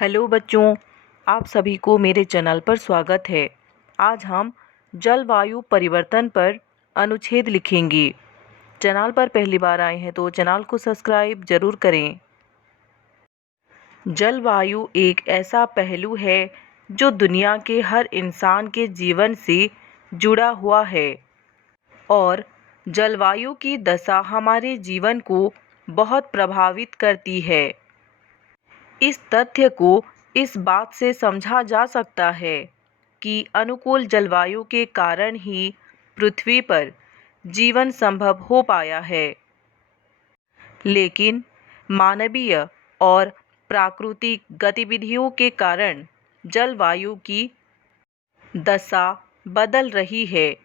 Hello बच्चों, आप सभी को मेरे चैनल पर स्वागत है। आज हम जलवायु परिवर्तन पर अनुच्छेद लिखेंगे। चैनल पर पहली बार आए हैं तो चैनल को सब्सक्राइब जरूर करें। जलवायु एक ऐसा पहलू है जो दुनिया के हर इंसान के जीवन से जुड़ा हुआ है और जलवायु की दशा हमारे जीवन को बहुत प्रभावित करती है। इस तथ्य को इस बात से समझा जा सकता है कि अनुकूल जलवायु के कारण ही पृथ्वी पर जीवन संभव हो पाया है। लेकिन मानवीय और प्राकृतिक गतिविधियों के कारण जलवायु की दशा बदल रही है।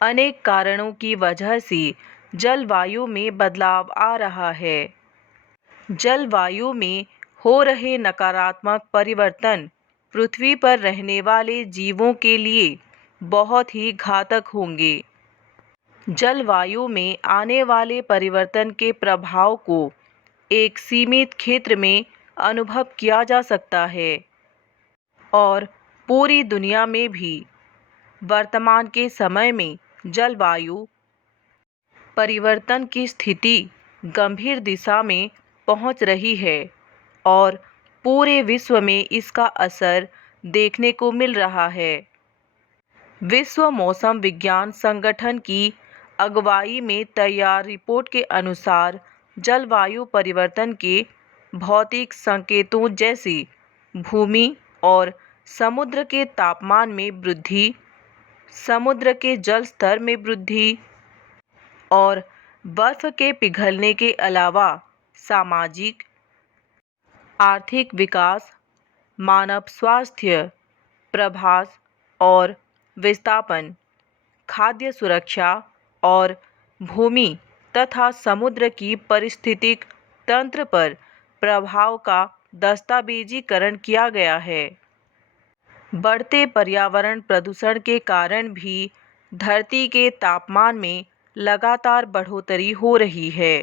अनेक कारणों की वजह से जलवायु में बदलाव आ रहा है। जलवायु में हो रहे नकारात्मक परिवर्तन पृथ्वी पर रहने वाले जीवों के लिए बहुत ही घातक होंगे। जलवायु में आने वाले परिवर्तन के प्रभाव को एक सीमित क्षेत्र में अनुभव किया जा सकता है और पूरी दुनिया में भी वर्तमान के समय में जलवायु परिवर्तन की स्थिति गंभीर दिशा में पहुंच रही है और पूरे विश्व में इसका असर देखने को मिल रहा है। विश्व मौसम विज्ञान संगठन की अगुवाई में तैयार रिपोर्ट के अनुसार जलवायु परिवर्तन के भौतिक संकेतों जैसे भूमि और समुद्र के तापमान में वृद्धि, समुद्र के जल स्तर में वृद्धि और बर्फ के पिघलने के अलावा सामाजिक, आर्थिक विकास, मानव स्वास्थ्य, प्रवास और विस्थापन, खाद्य सुरक्षा और भूमि तथा समुद्र की पारिस्थितिक तंत्र पर प्रभाव का दस्तावेजीकरण किया गया है। बढ़ते पर्यावरण प्रदूषण के कारण भी धरती के तापमान में लगातार बढ़ोतरी हो रही है।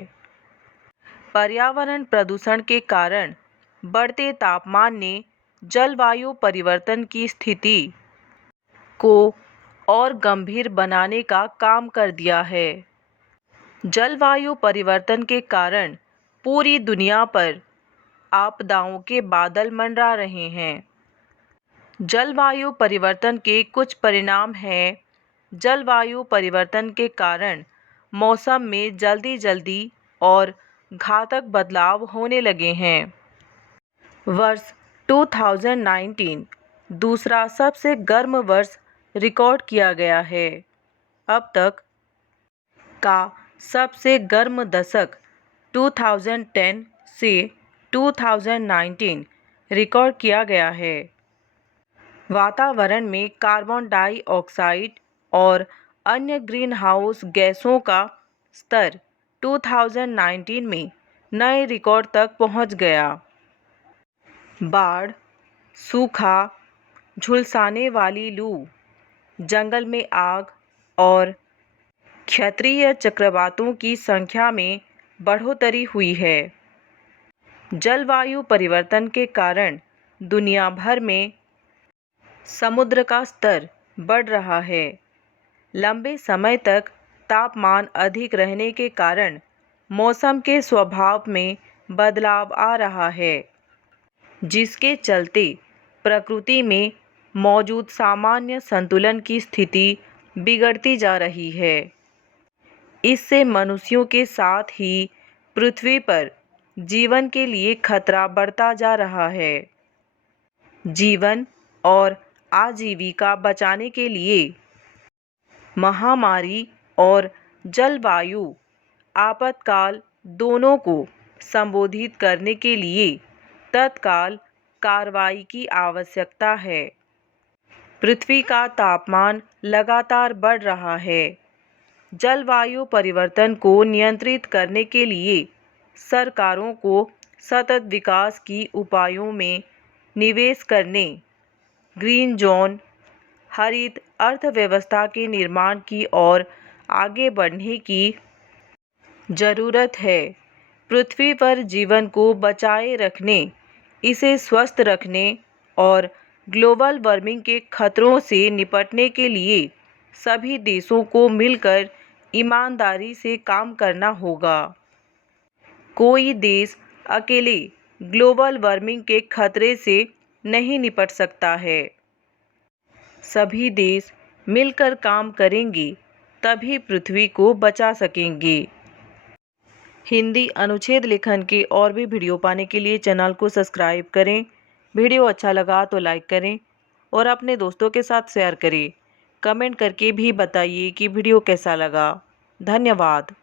पर्यावरण प्रदूषण के कारण बढ़ते तापमान ने जलवायु परिवर्तन की स्थिति को और गंभीर बनाने का काम कर दिया है। जलवायु परिवर्तन के कारण पूरी दुनिया पर आपदाओं के बादल मंडरा रहे हैं। जलवायु परिवर्तन के कुछ परिणाम हैं। जलवायु परिवर्तन के कारण मौसम में जल्दी और घातक बदलाव होने लगे हैं। वर्ष 2019 दूसरा सबसे गर्म वर्ष रिकॉर्ड किया गया है। अब तक का सबसे गर्म दशक 2010 से 2019 रिकॉर्ड किया गया है। वातावरण में कार्बन डाइऑक्साइड और अन्य ग्रीनहाउस गैसों का स्तर 2019 में नए रिकॉर्ड तक पहुंच गया। बाढ़, सूखा, झुलसाने वाली लू, जंगल में आग और क्षेत्रीय चक्रवातों की संख्या में बढ़ोतरी हुई है। जलवायु परिवर्तन के कारण दुनिया भर में समुद्र का स्तर बढ़ रहा है। लंबे समय तक तापमान अधिक रहने के कारण मौसम के स्वभाव में बदलाव आ रहा है, जिसके चलते प्रकृति में मौजूद सामान्य संतुलन की स्थिति बिगड़ती जा रही है। इससे मनुष्यों के साथ ही पृथ्वी पर जीवन के लिए खतरा बढ़ता जा रहा है। जीवन और आजीविका बचाने के लिए महामारी और जलवायु आपातकाल दोनों को संबोधित करने के लिए तत्काल कार्रवाई की आवश्यकता है। पृथ्वी का तापमान लगातार बढ़ रहा है। जलवायु परिवर्तन को नियंत्रित करने के लिए सरकारों को सतत विकास की उपायों में निवेश करने, ग्रीन जोन, हरित अर्थव्यवस्था के निर्माण की ओर आगे बढ़ने की जरूरत है। पृथ्वी पर जीवन को बचाए रखने इसे स्वस्थ रखने और ग्लोबल वार्मिंग के खतरों से निपटने के लिए सभी देशों को मिलकर ईमानदारी से काम करना होगा। कोई देश अकेले ग्लोबल वार्मिंग के खतरे से नहीं निपट सकता है। सभी देश मिलकर काम करेंगे तभी पृथ्वी को बचा सकेंगे। हिंदी अनुच्छेद लेखन के और भी वीडियो पाने के लिए चैनल को सब्सक्राइब करें। वीडियो अच्छा लगा तो लाइक करें और अपने दोस्तों के साथ शेयर करें। कमेंट करके भी बताइए कि वीडियो कैसा लगा। धन्यवाद।